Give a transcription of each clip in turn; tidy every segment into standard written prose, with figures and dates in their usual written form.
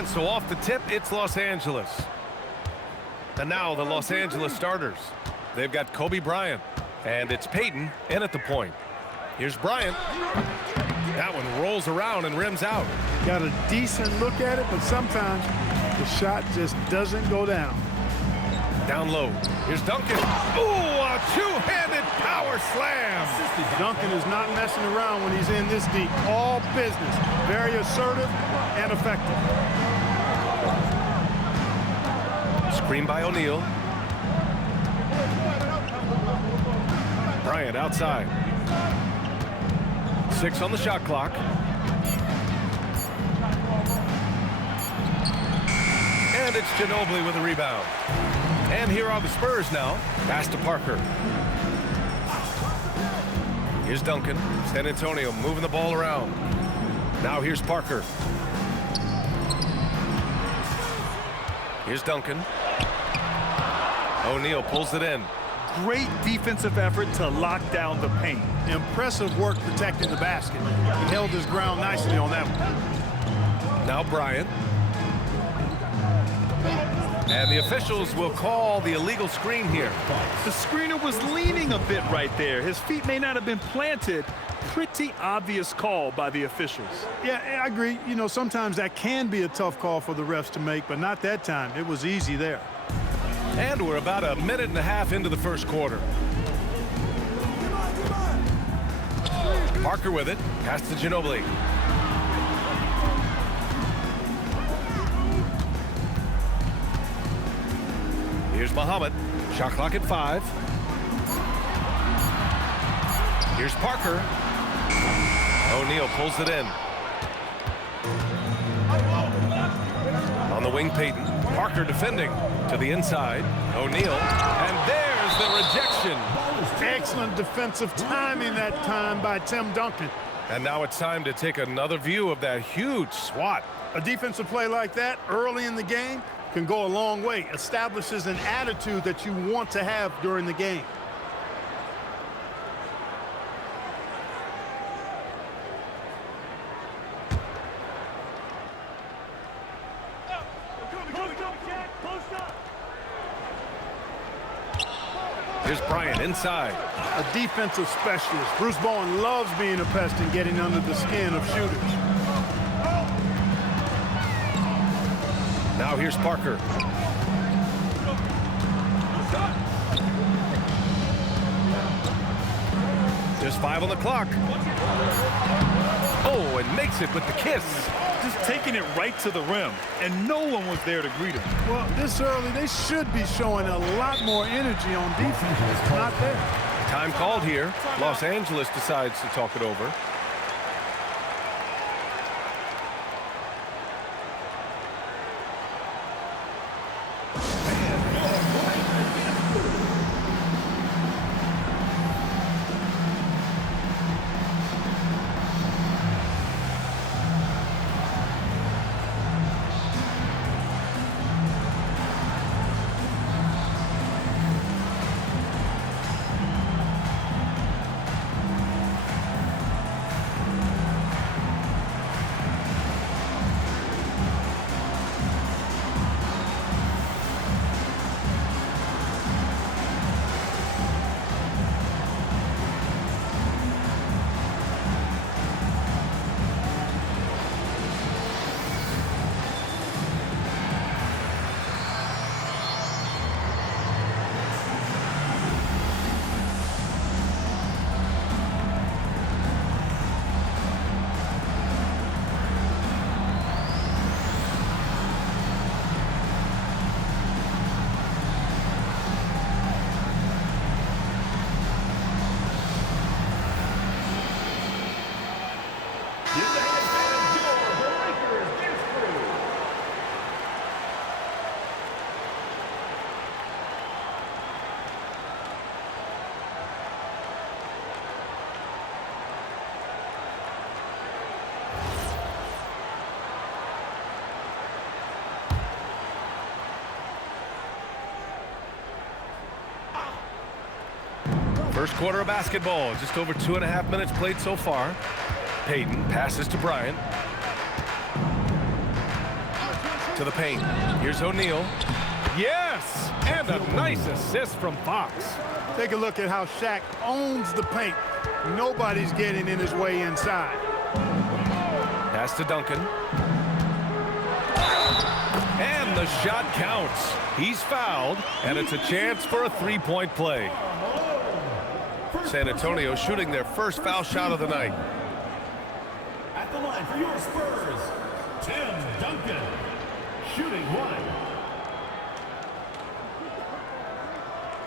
And so off the tip, it's Los Angeles. And now the Los Angeles starters. They've got Kobe Bryant, and it's Peyton in at the point. Here's Bryant. That one rolls around and rims out. Got a decent look at it, but sometimes the shot just doesn't go down. Down low. Here's Duncan. Ooh, a two-handed power slam. Duncan is not messing around when he's in this deep. All business. Very assertive and effective. Screen by O'Neal. Bryant outside. 6 on the shot clock. And it's Ginobili with a rebound. And here are the Spurs now. Pass to Parker. Here's Duncan. San Antonio moving the ball around. Now here's Parker. Here's Duncan. O'Neal pulls it in. Great defensive effort to lock down the paint. Impressive work protecting the basket. He held his ground nicely on that one. Now Bryant. And the officials will call the illegal screen here. The screener was leaning a bit right there. His feet may not have been planted. Pretty obvious call by the officials. Yeah, I agree. You know, sometimes that can be a tough call for the refs to make, but not that time. It was easy there. And we're about a minute and a half into the first quarter. Parker with it. Pass to Ginobili. Here's Muhammad. Shot clock at 5. Here's Parker. O'Neal pulls it in. On the wing, Peyton. Parker defending to the inside. O'Neal. And there's the rejection. Excellent defensive timing that time by Tim Duncan. And now it's time to take another view of that huge swat. A defensive play like that early in the game can go a long way. Establishes an attitude that you want to have during the game. Here's Bryant inside. A defensive specialist. Bruce Bowen loves being a pest and getting under the skin of shooters. Now here's Parker. There's 5 on the clock. Oh, and makes it with the kiss. Just taking it right to the rim, and no one was there to greet him. Well, this early, they should be showing a lot more energy on defense. It's not there. Time called here. Los Angeles decides to talk it over. First quarter of basketball, just over 2.5 minutes played so far. Peyton passes to Bryant. to the paint. Here's O'Neal. Yes! And a nice assist from Fox. Take a look at how Shaq owns the paint. Nobody's getting in his way inside. Pass to Duncan. And the shot counts. He's fouled, and it's a chance for a three-point play. San Antonio shooting their first foul shot of the night. At the line for your Spurs, Tim Duncan, shooting one.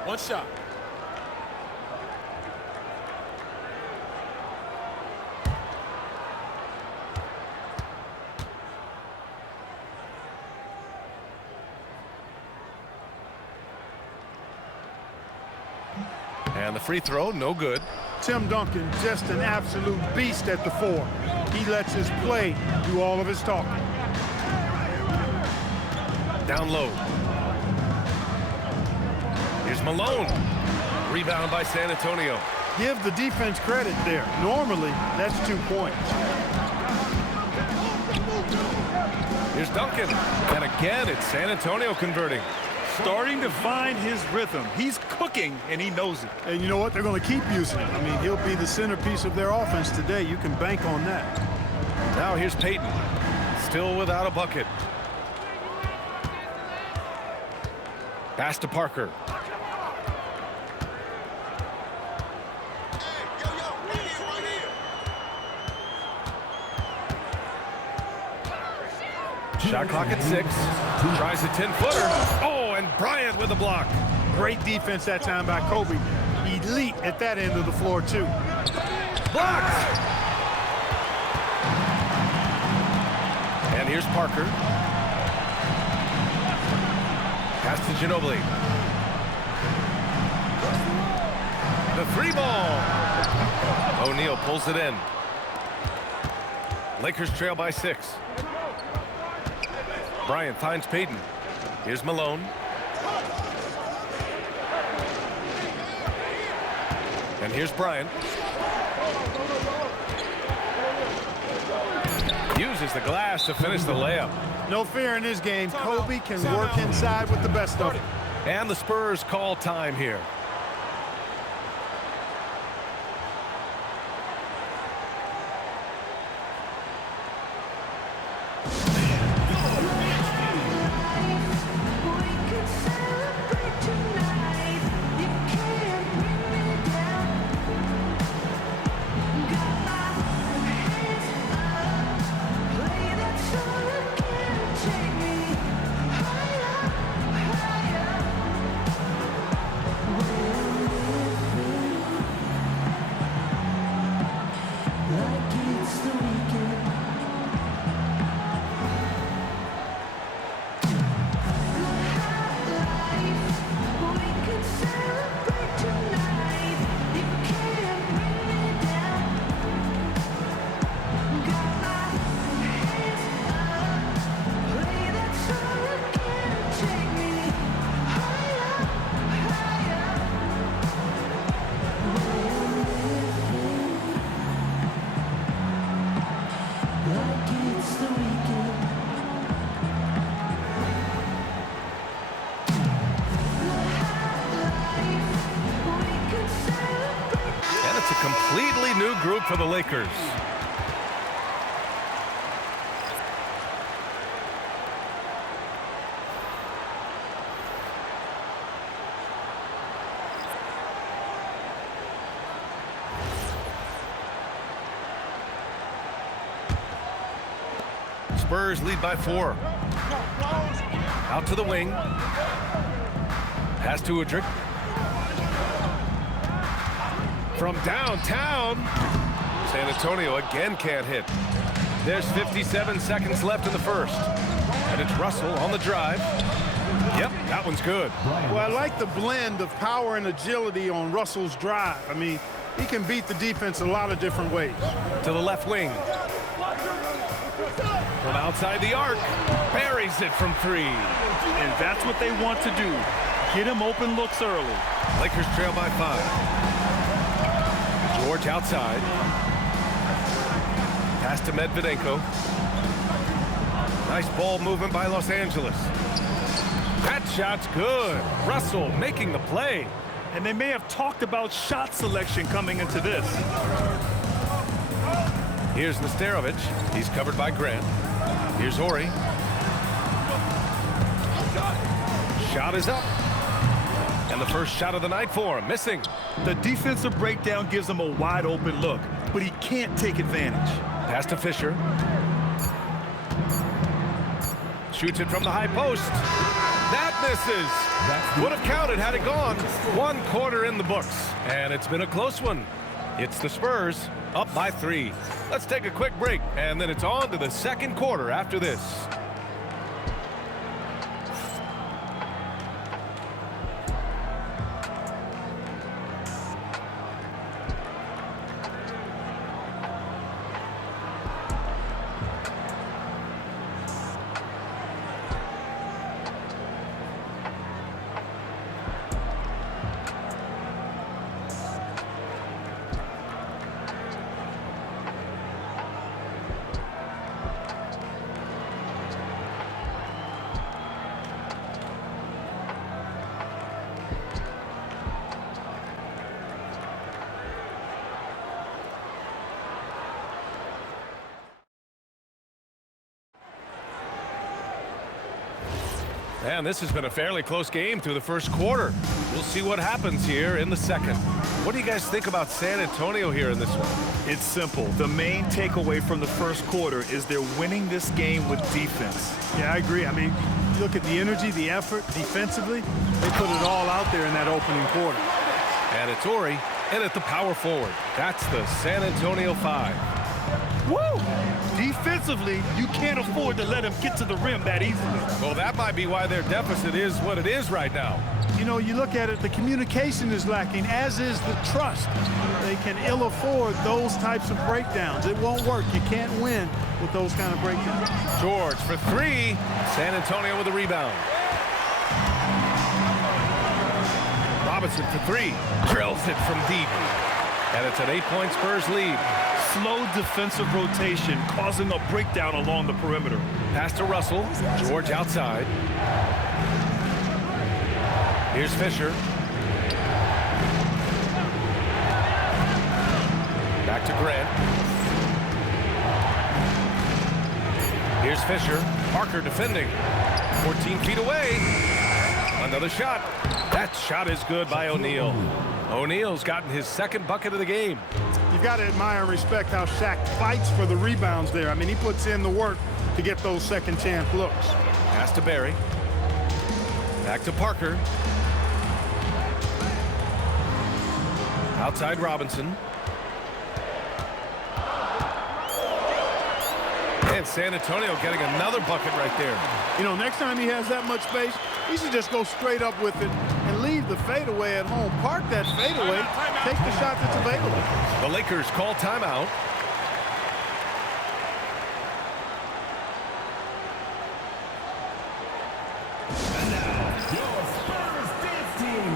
One shot. And the free throw, no good. Tim Duncan, just an absolute beast at the 4. He lets his play do all of his talking. Down low. Here's Malone. Rebound by San Antonio. Give the defense credit there. Normally, that's 2 points. Here's Duncan. And again, it's San Antonio converting. Starting to find his rhythm. He's cooking, and he knows it. And you know what? They're going to keep using him. I mean, he'll be the centerpiece of their offense today. You can bank on that. Now here's Payton. Still without a bucket. Pass to Parker. Shot clock at 6. Tries a 10-footer. Oh, and Bryant with a block. Great defense that time by Kobe. Elite at that end of the floor, too. Blocked! And here's Parker. Pass to Ginobili. The three ball. O'Neal pulls it in. Lakers trail by 6. Bryant finds Payton. Here's Malone. And here's Bryant. Uses the glass to finish the layup. No fear in this game. Kobe can work inside with the best of them. And the Spurs call time here. Completely new group for the Lakers. Spurs lead by 4. Out to the wing. Pass to Udrih. From downtown, San Antonio again can't hit. There's 57 seconds left in the first. And it's Russell on the drive. Yep, that one's good. Well, I like the blend of power and agility on Russell's drive. I mean, he can beat the defense a lot of different ways. To the left wing. From outside the arc, buries it from 3. And that's what they want to do. Get him open looks early. Lakers trail by 5. George outside. Pass to Medvedenko. Nice ball movement by Los Angeles. That shot's good. Russell making the play. And they may have talked about shot selection coming into this. Here's Nesterovic. He's covered by Grant. Here's Horry. Shot is up. And the first shot of the night for him, missing. The defensive breakdown gives him a wide open look, but he can't take advantage. Pass to Fisher. Shoots it from the high post. That misses. Would have counted had it gone. 1 quarter in the books. And it's been a close one. It's the Spurs up by 3. Let's take a quick break, and then it's on to the second quarter after this. And this has been a fairly close game through the first quarter. We'll see what happens here in the second. What do you guys think about San Antonio here in this one? It's simple. The main takeaway from the first quarter is they're winning this game with defense. Yeah, I agree. I mean, you look at the energy, the effort defensively, they put it all out there in that opening quarter. And it's Horry in at the power forward. That's the San Antonio 5. Woo! Defensively, you can't afford to let him get to the rim that easily. Well, that might be why their deficit is what it is right now. You know, you look at it, the communication is lacking, as is the trust. They can ill afford those types of breakdowns. It won't work. You can't win with those kind of breakdowns. George for 3. San Antonio with a rebound. Robinson for 3. Drills it from deep. And it's an 8-point Spurs lead. Slow defensive rotation causing a breakdown along the perimeter. Pass to Russell. George outside. Here's Fisher. Back to Grant. Here's Fisher. Parker defending. 14 feet away. Another shot. That shot is good by O'Neal. O'Neal's gotten his second bucket of the game. You've got to admire and respect how Shaq fights for the rebounds there. I mean, he puts in the work to get those second chance looks. Pass to Barry. Back to Parker. Outside Robinson. And San Antonio getting another bucket right there. You know, next time he has that much space, he should just go straight up with it and leave the fadeaway at home. Park that fadeaway, take the shot that's available. The Lakers call timeout. And now, your Spurs dance team.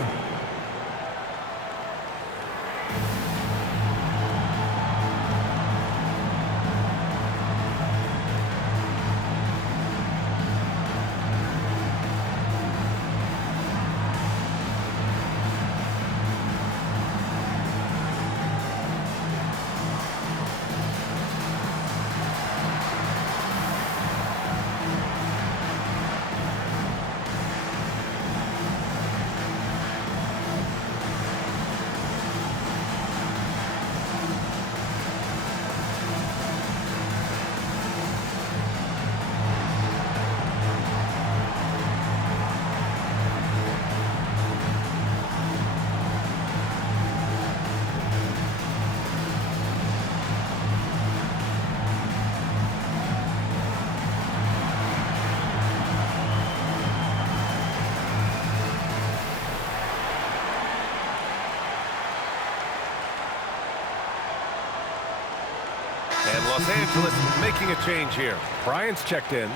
And Los Angeles making a change here. Bryant's checked in.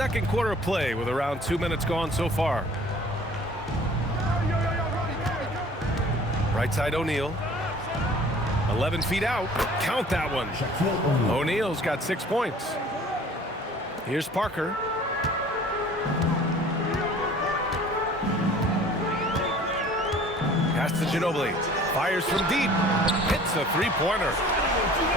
Second quarter of play with around 2 minutes gone so far. Right side O'Neal. 11 feet out. Count that one. O'Neal's got 6 points. Here's Parker. Pass to Ginobili. Fires from deep. Hits a three-pointer.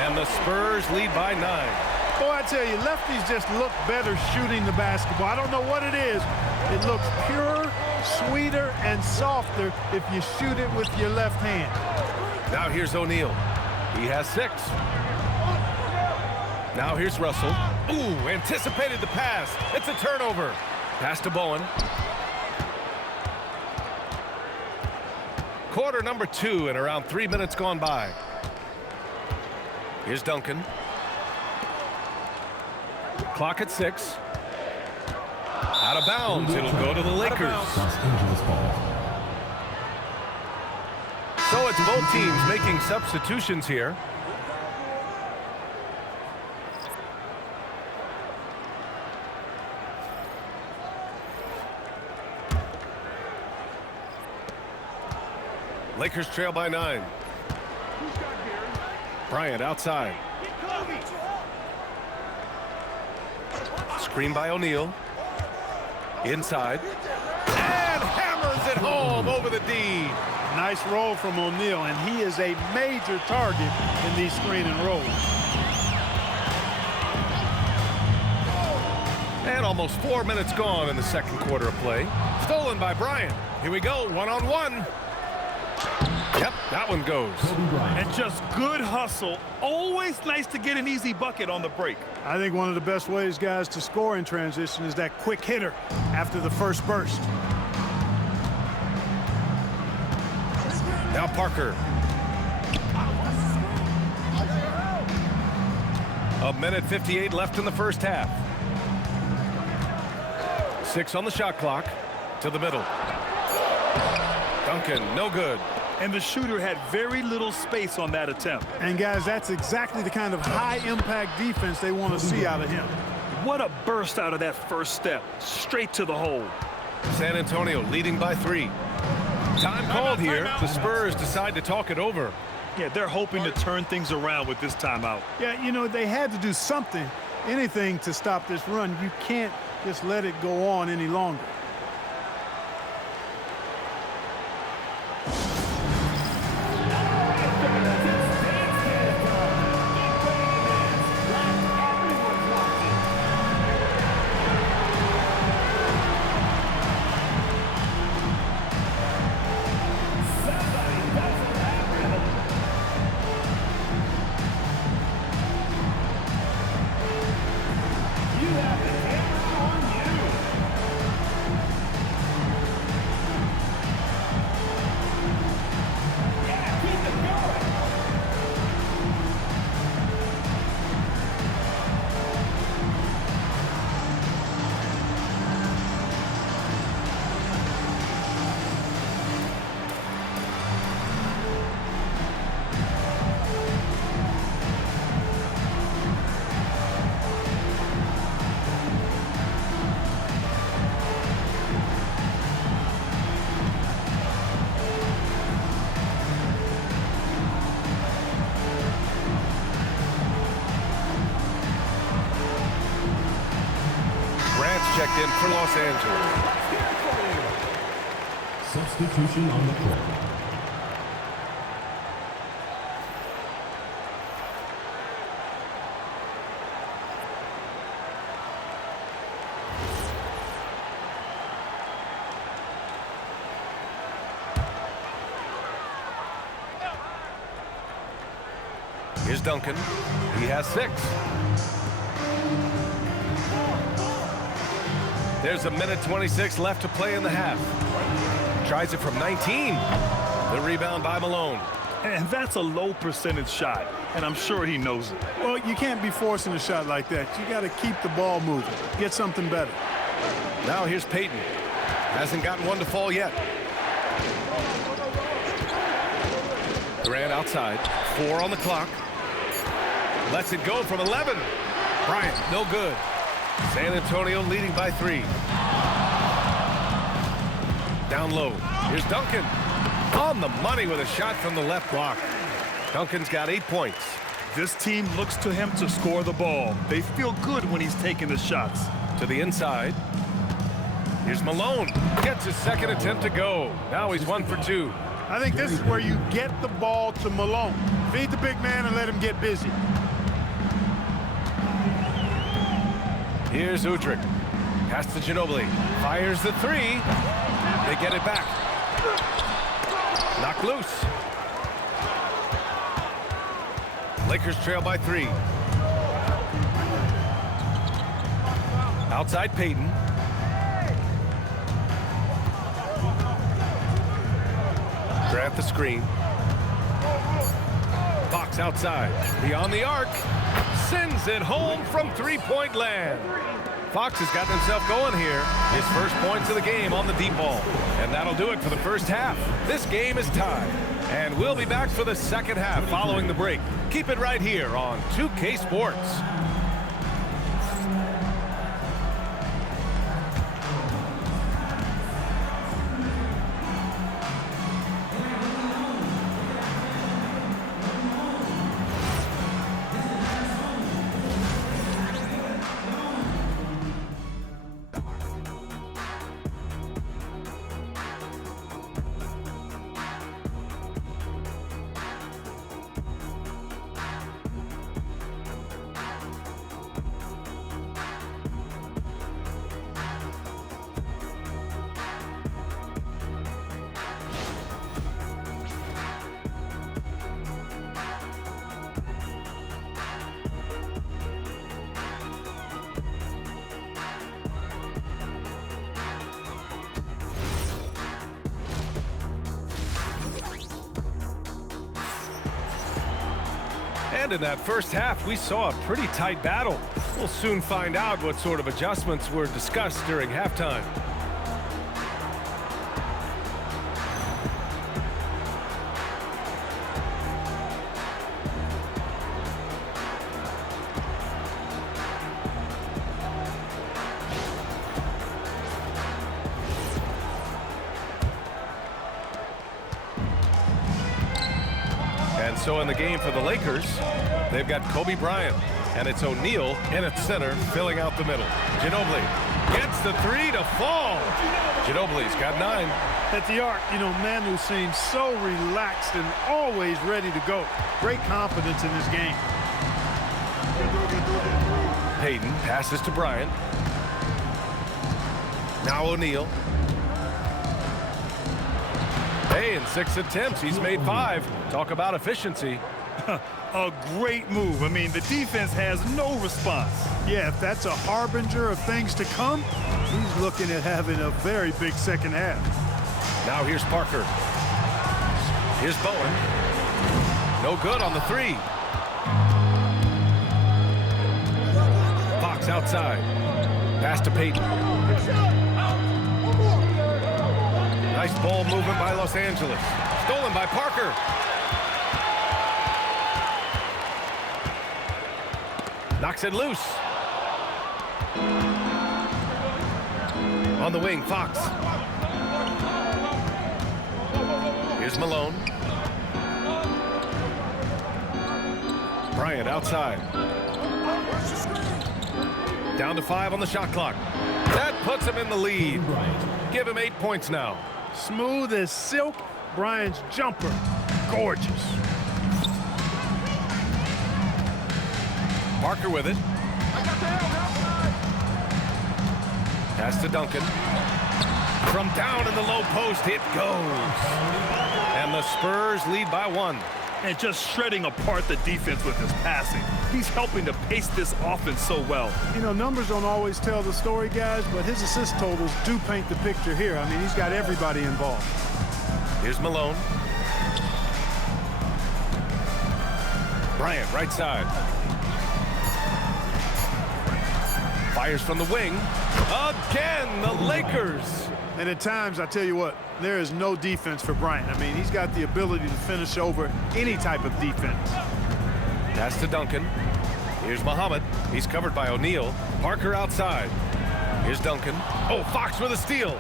And the Spurs lead by 9. Boy, I tell you, lefties just look better shooting the basketball. I don't know what it is. It looks purer, sweeter, and softer if you shoot it with your left hand. Now here's O'Neal. He has 6. Now here's Russell. Ooh, anticipated the pass. It's a turnover. Pass to Bowen. Quarter number 2 and around 3 minutes gone by. Here's Duncan. Clock at 6. Out of bounds. It'll go to the Lakers. So it's both teams making substitutions here. Lakers trail by 9. Bryant outside. Screen by O'Neal. Inside. And hammers it home over the D. Nice roll from O'Neal, and he is a major target in these screen and rolls. And almost 4 minutes gone in the second quarter of play. Stolen by Bryant. Here we go, one-on-one. Yep, that one goes. And just good hustle. Always nice to get an easy bucket on the break. I think one of the best ways, guys, to score in transition is that quick hitter after the first burst. Now Parker. A minute 58 left in the first half. 6 on the shot clock. To the middle. Duncan, no good. And the shooter had very little space on that attempt. And, guys, that's exactly the kind of high-impact defense they want to see out of him. What a burst out of that first step. Straight to the hole. San Antonio leading by 3. Time called here. The Spurs decide to talk it over. Yeah, they're hoping to turn things around with this timeout. Yeah, you know, they had to do something, anything to stop this run. You can't just let it go on any longer. Checked in for Los Angeles. Substitution on the court. Here's Duncan. He has 6. There's a minute 26 left to play in the half. Tries it from 19. The rebound by Malone. And that's a low percentage shot, and I'm sure he knows it. Well, you can't be forcing a shot like that. You got to keep the ball moving. Get something better. Now here's Payton. Hasn't gotten one to fall yet. Durant outside. 4 on the clock. Lets it go from 11. Bryant, no good. San Antonio leading by 3. Down low. Here's Duncan. On the money with a shot from the left block. Duncan's got 8 points. This team looks to him to score the ball. They feel good when he's taking the shots. To the inside. Here's Malone. Gets his second attempt to go. Now he's 1 for 2. I think this is where you get the ball to Malone. Feed the big man and let him get busy. Here's Udrih. Pass to Ginobili. Fires the 3. They get it back. Knocked loose. Lakers trail by 3. Outside Payton. Grant the screen. Fox outside. Beyond the arc. Sends it home from three-point land. Fox has gotten himself going here. His first points of the game on the deep ball. And that'll do it for the first half. This game is tied. And we'll be back for the second half following the break. Keep it right here on 2K Sports. And in that first half, we saw a pretty tight battle. We'll soon find out what sort of adjustments were discussed during halftime. And so in the game for the Lakers, they've got Kobe Bryant, and it's O'Neal in at center, filling out the middle. Ginobili gets the 3 to fall. Ginobili's got 9. At the arc, you know, Manu seems so relaxed and always ready to go. Great confidence in this game. Payton passes to Bryant. Now O'Neal. Hey, in 6 attempts, he's made 5. Talk about efficiency. A great move. I mean, the defense has no response. Yeah, if that's a harbinger of things to come, he's looking at having a very big second half. Now here's Parker. Here's Bowen. No good on the 3. Fox outside. Pass to Payton. Nice ball movement by Los Angeles. Stolen by Parker. Knocks it loose. On the wing, Fox. Here's Malone. Bryant outside. Down to 5 on the shot clock. That puts him in the lead. Give him 8 points now. Smooth as silk. Bryant's jumper. Gorgeous. Parker with it. Pass to Duncan. From down in the low post, it goes. And the Spurs lead by 1. And just shredding apart the defense with his passing. He's helping to pace this offense so well. You know, numbers don't always tell the story, guys, but his assist totals do paint the picture here. I mean, he's got everybody involved. Here's Malone. Bryant, right side. Fires from the wing. Again, the Lakers. And at times, I tell you what, there is no defense for Bryant. I mean, he's got the ability to finish over any type of defense. Pass to Duncan. Here's Muhammad. He's covered by O'Neal. Parker outside. Here's Duncan. Oh, Fox with a steal.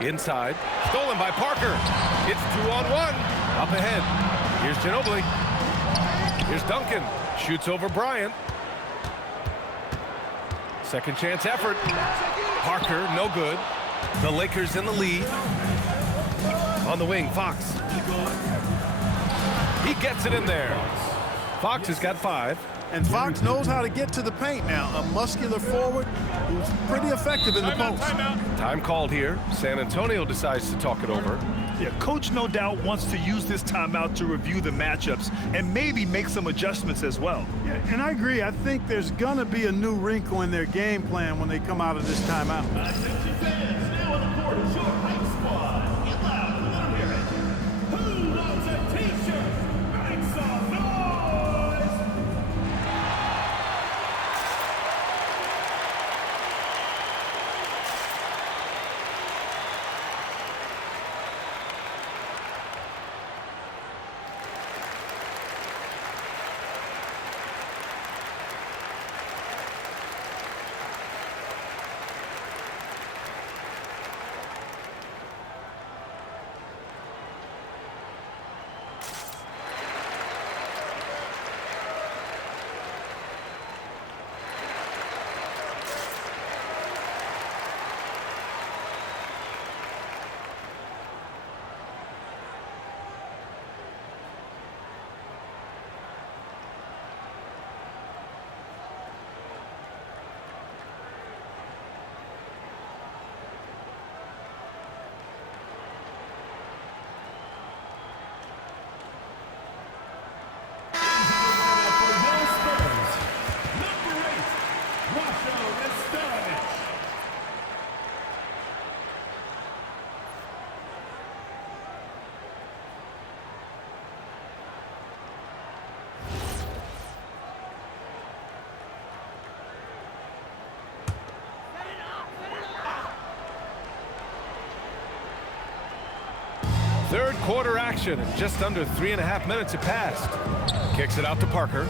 Inside. Stolen by Parker. It's 2-on-1. Up ahead. Here's Ginobili. Here's Duncan. Shoots over Bryant. Second chance effort. Parker, no good. The Lakers in the lead. On the wing, Fox. He gets it in there. Fox has got 5. And Fox knows how to get to the paint now. A muscular forward who's pretty effective in the post. Time called here. San Antonio decides to talk it over. Yeah, coach no doubt wants to use this timeout to review the matchups and maybe make some adjustments as well. Yeah, and I agree. I think there's going to be a new wrinkle in their game plan when they come out of this timeout. Attention fans, now on the court is your hype squad. Get loud and let 'em hear it. Who wants a t-shirt? Make some noise! Third quarter action, and just under 3.5 minutes have passed. Kicks it out to Parker.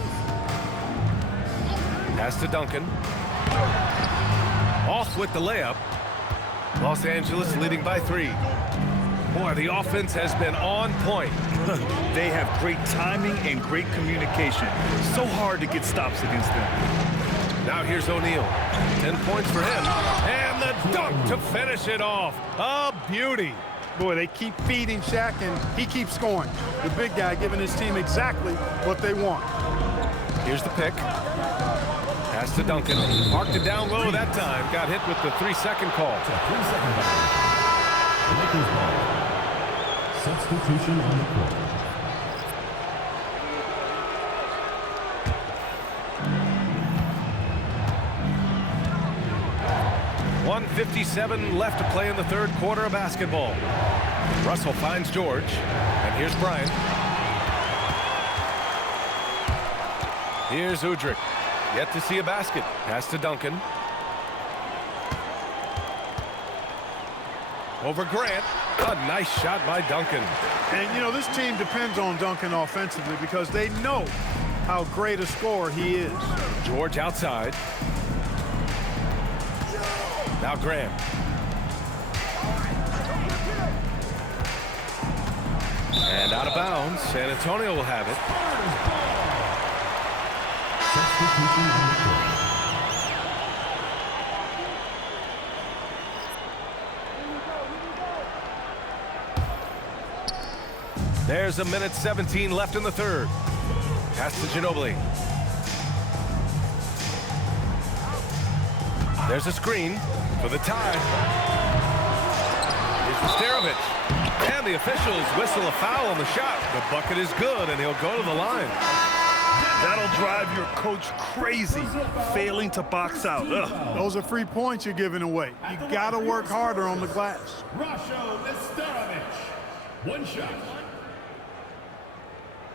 Pass to Duncan. Off with the layup. Los Angeles leading by 3. Boy, the offense has been on point. They have great timing and great communication. So hard to get stops against them. Now here's O'Neal. 10 points for him. And the dunk to finish it off. A beauty. Boy, they keep feeding Shaq, and he keeps scoring. The big guy giving his team exactly what they want. Here's the pick. Pass to Duncan. Parked it down low that time. Got hit with the 3-second call. 3-second ball. The Lakers ball. Substitution on the court. .157 left to play in the third quarter of basketball. Russell finds George, and here's Bryant. Here's Udrih. Yet to see a basket. Pass to Duncan. Over Grant. A nice shot by Duncan. And, you know, this team depends on Duncan offensively because they know how great a scorer he is. George outside. Now Graham. And out of bounds. San Antonio will have it. Substitution on the court. There's 1:17 left in the third. Pass to Ginobili. There's a screen for the tie. Here's Wisterovich. And the officials whistle a foul on the shot. The bucket is good, and he'll go to the line. That'll drive your coach crazy, failing to box out. Ugh. Those are free points you're giving away. You got to work harder on the glass. Wisterovich. One shot.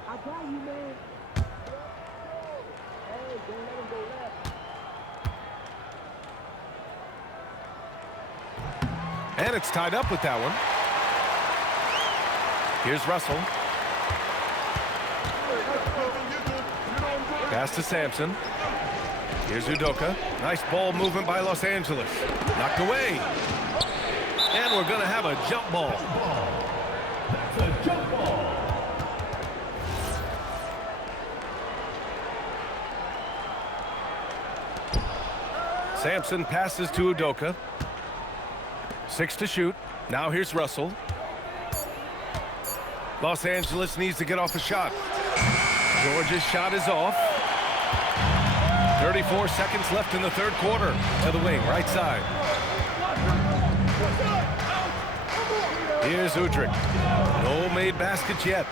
I got you, man. Hey, don't let him go left. And it's tied up with that one. Here's Russell. Pass to Sampson. Here's Udoka. Nice ball movement by Los Angeles. Knocked away. And we're going to have a jump ball. Sampson passes to Udoka. 6 to shoot. Now here's Russell. Los Angeles needs to get off a shot. Georgia's shot is off. 34 seconds left in the third quarter. To the wing, right side. Here's Udrih. No made baskets yet.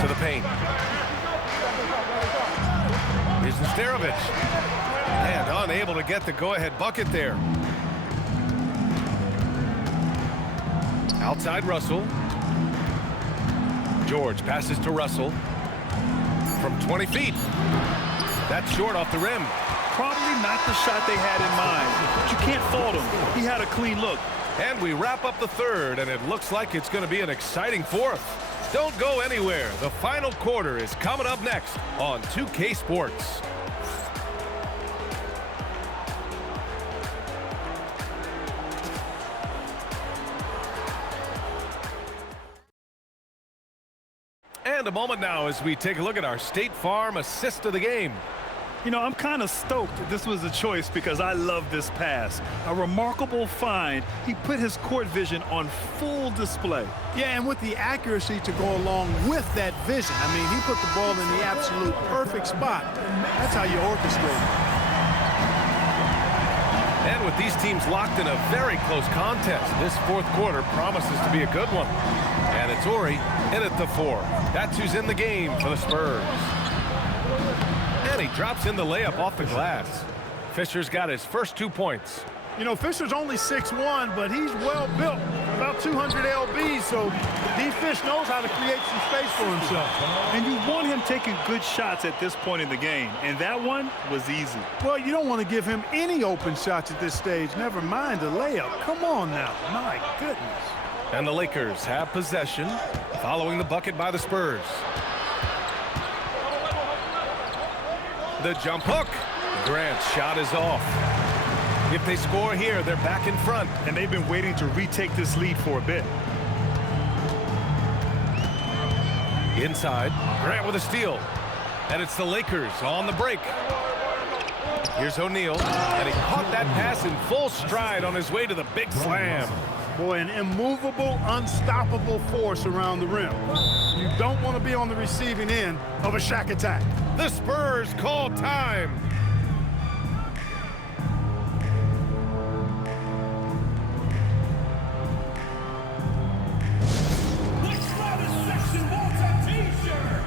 To the paint. Here's Nesterovic. And unable to get the go-ahead bucket there. Outside Russell. George passes to Russell. From 20 feet. That's short off the rim. Probably not the shot they had in mind, but you can't fault him. He had a clean look. And we wrap up the third, and it looks like it's going to be an exciting fourth. Don't go anywhere. The final quarter is coming up next on 2K Sports. And a moment now as we take a look at our State Farm assist of the game. You know, I'm kind of stoked that this was a choice because I love this pass. A remarkable find. He put his court vision on full display. Yeah, and with the accuracy to go along with that vision. I mean, he put the ball in the absolute perfect spot. That's how you orchestrate it. And with these teams locked in a very close contest, this fourth quarter promises to be a good one. And it's Ori in at the 4. That's who's in the game for the Spurs. And he drops in the layup off the glass. Fisher's got his first 2 points. You know, Fisher's only 6'1", but he's well built, about 200 lbs, so D-Fish knows how to create some space for himself. And you want him taking good shots at this point in the game, and that one was easy. Well, you don't want to give him any open shots at this stage, never mind a layup. Come on now, my goodness. And the Lakers have possession, following the bucket by the Spurs. The jump hook. Grant's shot is off. If they score here, they're back in front. And they've been waiting to retake this lead for a bit. Inside, Grant with a steal. And it's the Lakers on the break. Here's O'Neal, and he caught that pass in full stride on his way to the big slam. Boy, an immovable, unstoppable force around the rim. You don't want to be on the receiving end of a Shaq attack. The Spurs call time. Next round is section wants a t-shirt.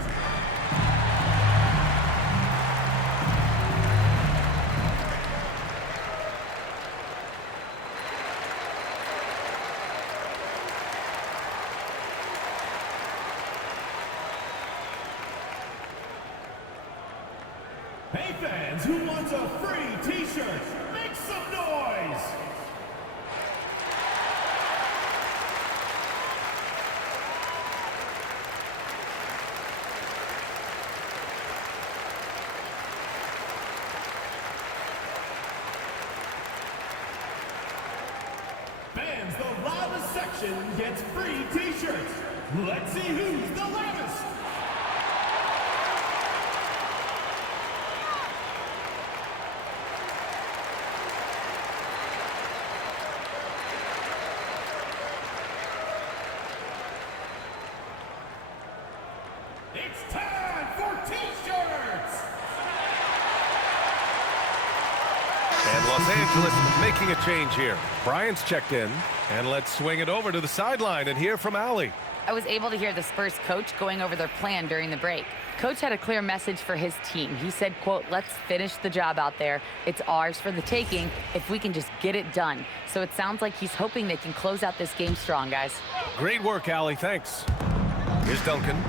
Hey fans, who wants a free t-shirt? Make some noise! Fans, the loudest section gets free t-shirts. Let's see who's the loudest. It's time for t-shirts! And Los Angeles making a change here. Bryant's checked in, and let's swing it over to the sideline and hear from Allie. I was able to hear the Spurs coach going over their plan during the break. Coach had a clear message for his team. He said, quote, "Let's finish the job out there. It's ours for the taking if we can just get it done." So it sounds like he's hoping they can close out this game strong, guys. Great work, Allie. Thanks. Here's Duncan.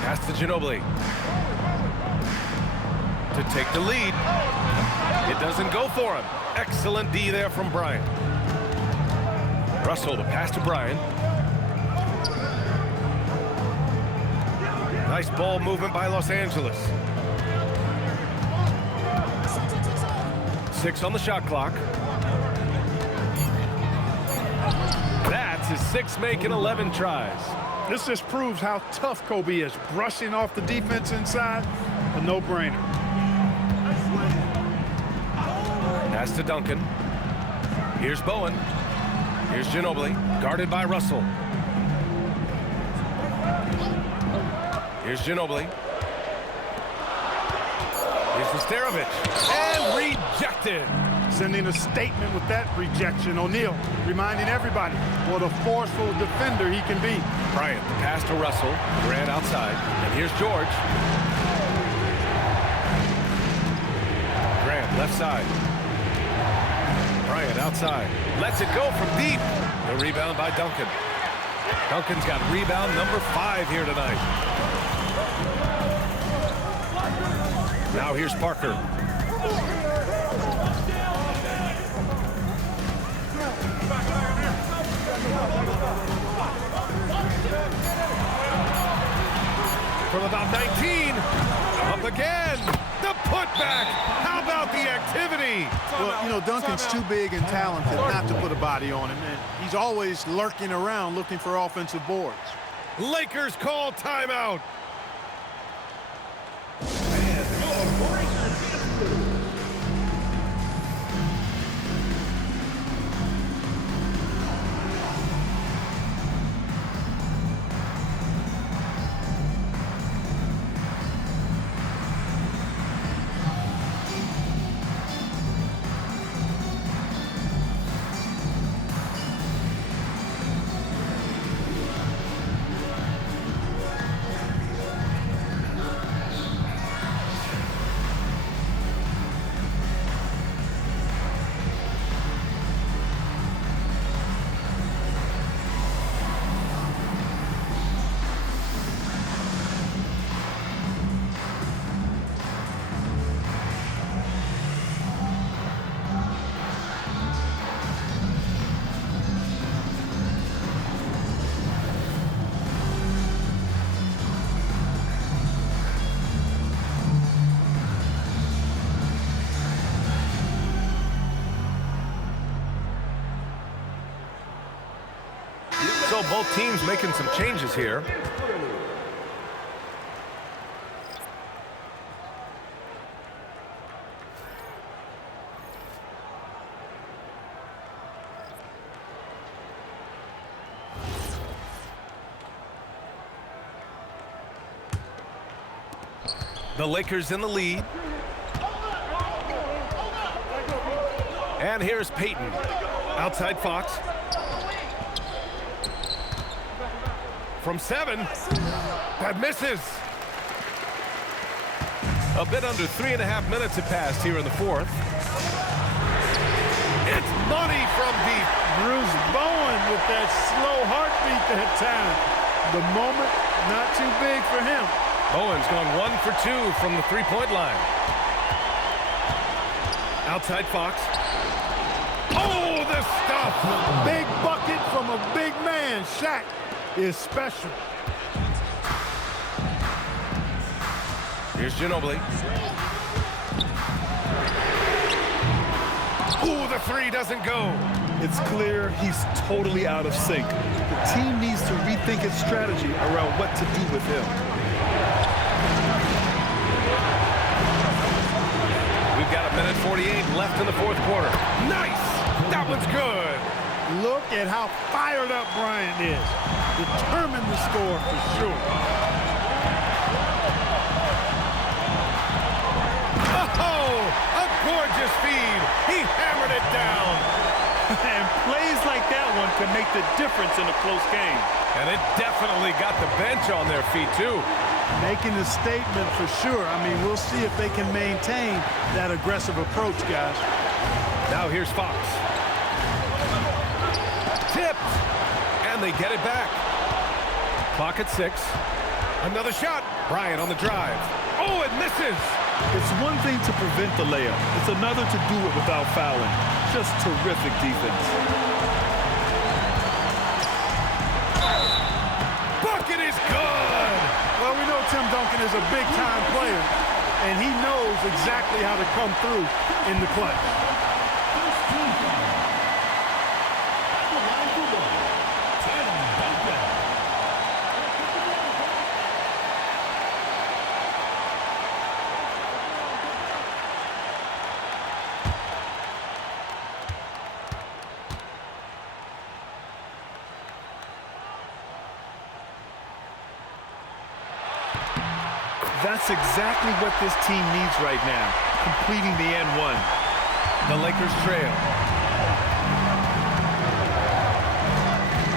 Pass to Ginobili. To take the lead. It doesn't go for him. Excellent D there from Bryant. Russell, the pass to Bryant. Nice ball movement by Los Angeles. 6 on the shot clock. That's his 6th make in 11 tries. This just proves how tough Kobe is. Brushing off the defense inside, a no-brainer. Pass to Duncan. Here's Bowen. Here's Ginobili, guarded by Russell. Here's Ginobili. Here's Nesterovic. And rejected. Sending a statement with that rejection. O'Neal reminding everybody what a forceful defender he can be. Bryant, the pass to Russell. Grant outside. And here's George. Grant, left side. Bryant outside. Lets it go from deep. The rebound by Duncan. Duncan's got rebound number 5 here tonight. Now here's Parker. From about 19, up again. The putback. How about the activity? Well, you know, Duncan's too big and talented not to put a body on him, and he's always lurking around looking for offensive boards. Lakers call timeout. So both teams making some changes here. The Lakers in the lead. And here's Payton. Outside Fox. From 7. That misses. A bit under 3.5 minutes have passed here in the 4th. It's money from deep. Bruce Bowen with that slow heartbeat that time. The moment, not too big for him. Bowen's gone 1 for 2 from the three-point line. Outside Fox. Oh, the stuff! Big bucket from a big man. Shaq is special. Here's Ginobili. Ooh, the 3 doesn't go. It's clear he's totally out of sync. The team needs to rethink its strategy around what to do with him. We've got 1:48 left in the 4th quarter. Nice! That one's good. Look at how fired up Bryant is. Determined to score for sure. Oh, a gorgeous feed. He hammered it down. And plays like that one can make the difference in a close game. And it definitely got the bench on their feet, too. Making a statement for sure. I mean, we'll see if they can maintain that aggressive approach, guys. Now here's Fox. Tipped. And they get it back. Clock at 6. Another shot. Bryant on the drive. Oh, it misses. It's one thing to prevent the layup. It's another to do it without fouling. Just terrific defense. Bucket is good. Well, we know Tim Duncan is a big-time player, and he knows exactly how to come through in the clutch. First team foul. At the line for one, Tim Duncan. That's exactly what this team needs right now, completing the N1. The Lakers trail.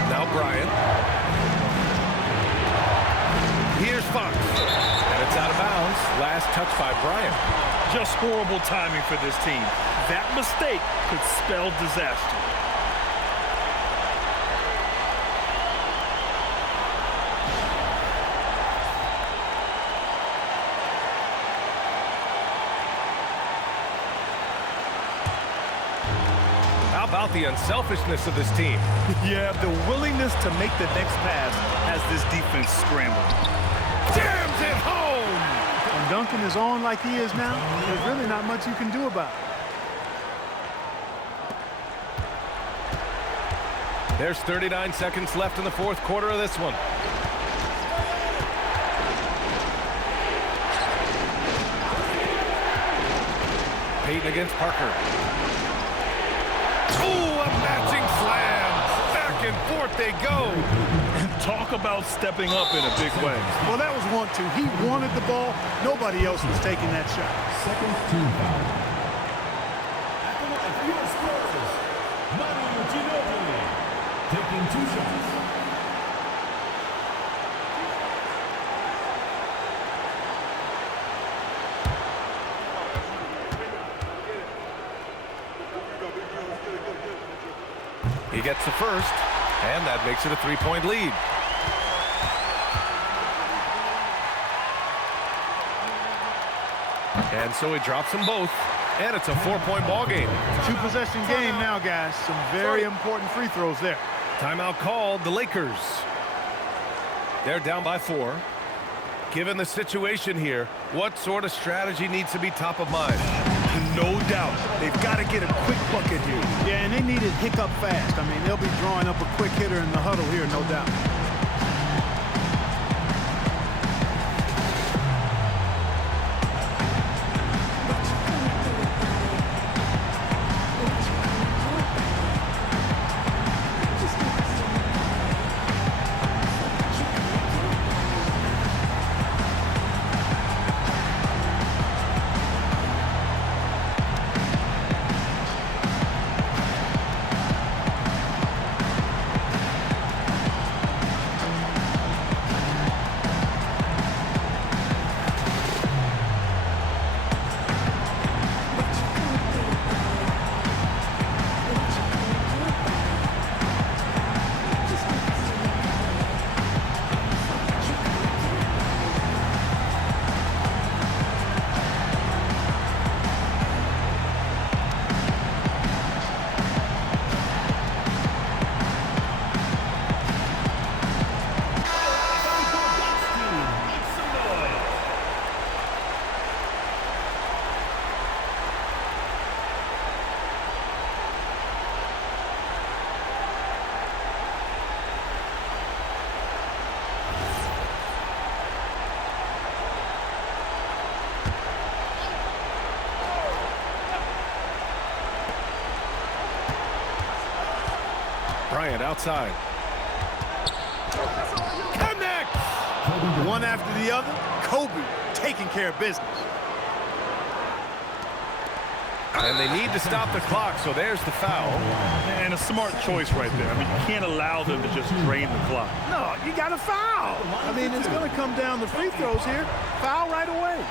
Now Bryant. Here's Fox. And it's out of bounds. Last touch by Bryant. Just horrible timing for this team. That mistake could spell disaster. How about the unselfishness of this team? Yeah, the willingness to make the next pass has this defense scrambled. Jams it home! When Duncan is on like he is now, there's really not much you can do about it. There's 39 seconds left in the fourth quarter of this one. Payton against Parker. Ooh, a matching slam. Back and forth they go. Talk about stepping up in a big way. Well, that was 1-2. He wanted the ball. Nobody else was taking that shot. Second team foul. At the line for your Spurs, Manu Ginobili, taking 2 shots. He gets the first, and that makes it a 3-point lead. And so he drops them both, and it's a 4-point ball game. 2-possession game now, guys. Some very important free throws there. Timeout called, the Lakers. They're down by 4. Given the situation here, what sort of strategy needs to be top of mind? No doubt. They've got to get a quick bucket here. Yeah, and they need it hiccup fast. I mean, they'll be drawing up a quick hitter in the huddle here, no doubt. Bryant outside. Connect! One after the other, Kobe taking care of business. And they need to stop the clock, so there's the foul. And a smart choice right there. I mean, you can't allow them to just drain the clock. No, you got to foul. I mean, it's going to come down to free throws here. Foul right away.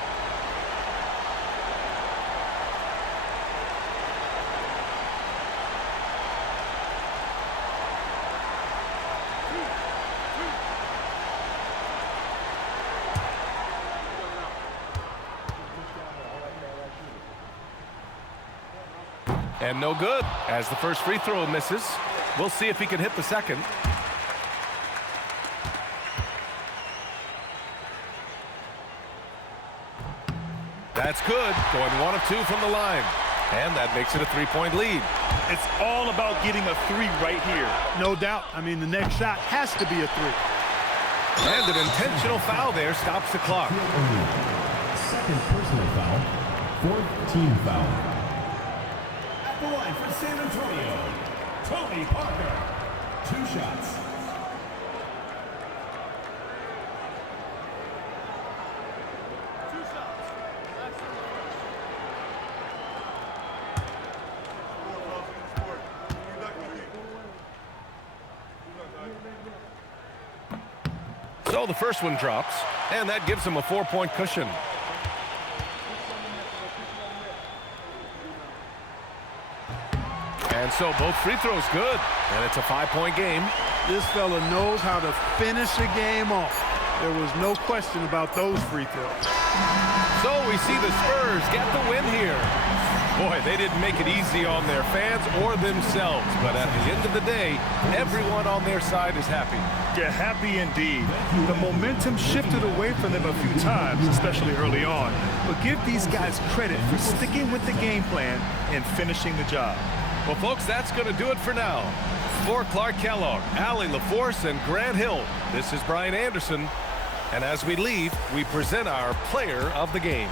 And no good, as the first free throw misses. We'll see if he can hit the second. That's good. Going 1 of 2 from the line. And that makes it a 3-point lead. It's all about getting a 3 right here. No doubt. I mean, the next shot has to be a 3. And an intentional foul there stops the clock. Second personal foul. 4th team foul. At the line for San Antonio, Tony Parker. 2 shots. So the first one drops, and that gives him a 4-point cushion. And so both free throws good, and it's a 5-point game. This fella knows how to finish a game off. There was no question about those free throws. So we see the Spurs get the win here. Boy, they didn't make it easy on their fans or themselves, but at the end of the day, everyone on their side is happy. Yeah, happy indeed. The momentum shifted away from them a few times, especially early on. But give these guys credit for sticking with the game plan and finishing the job. Well, folks, that's going to do it for now. For Clark Kellogg, Allie LaForce, and Grant Hill, this is Brian Anderson. And as we leave, we present our player of the game.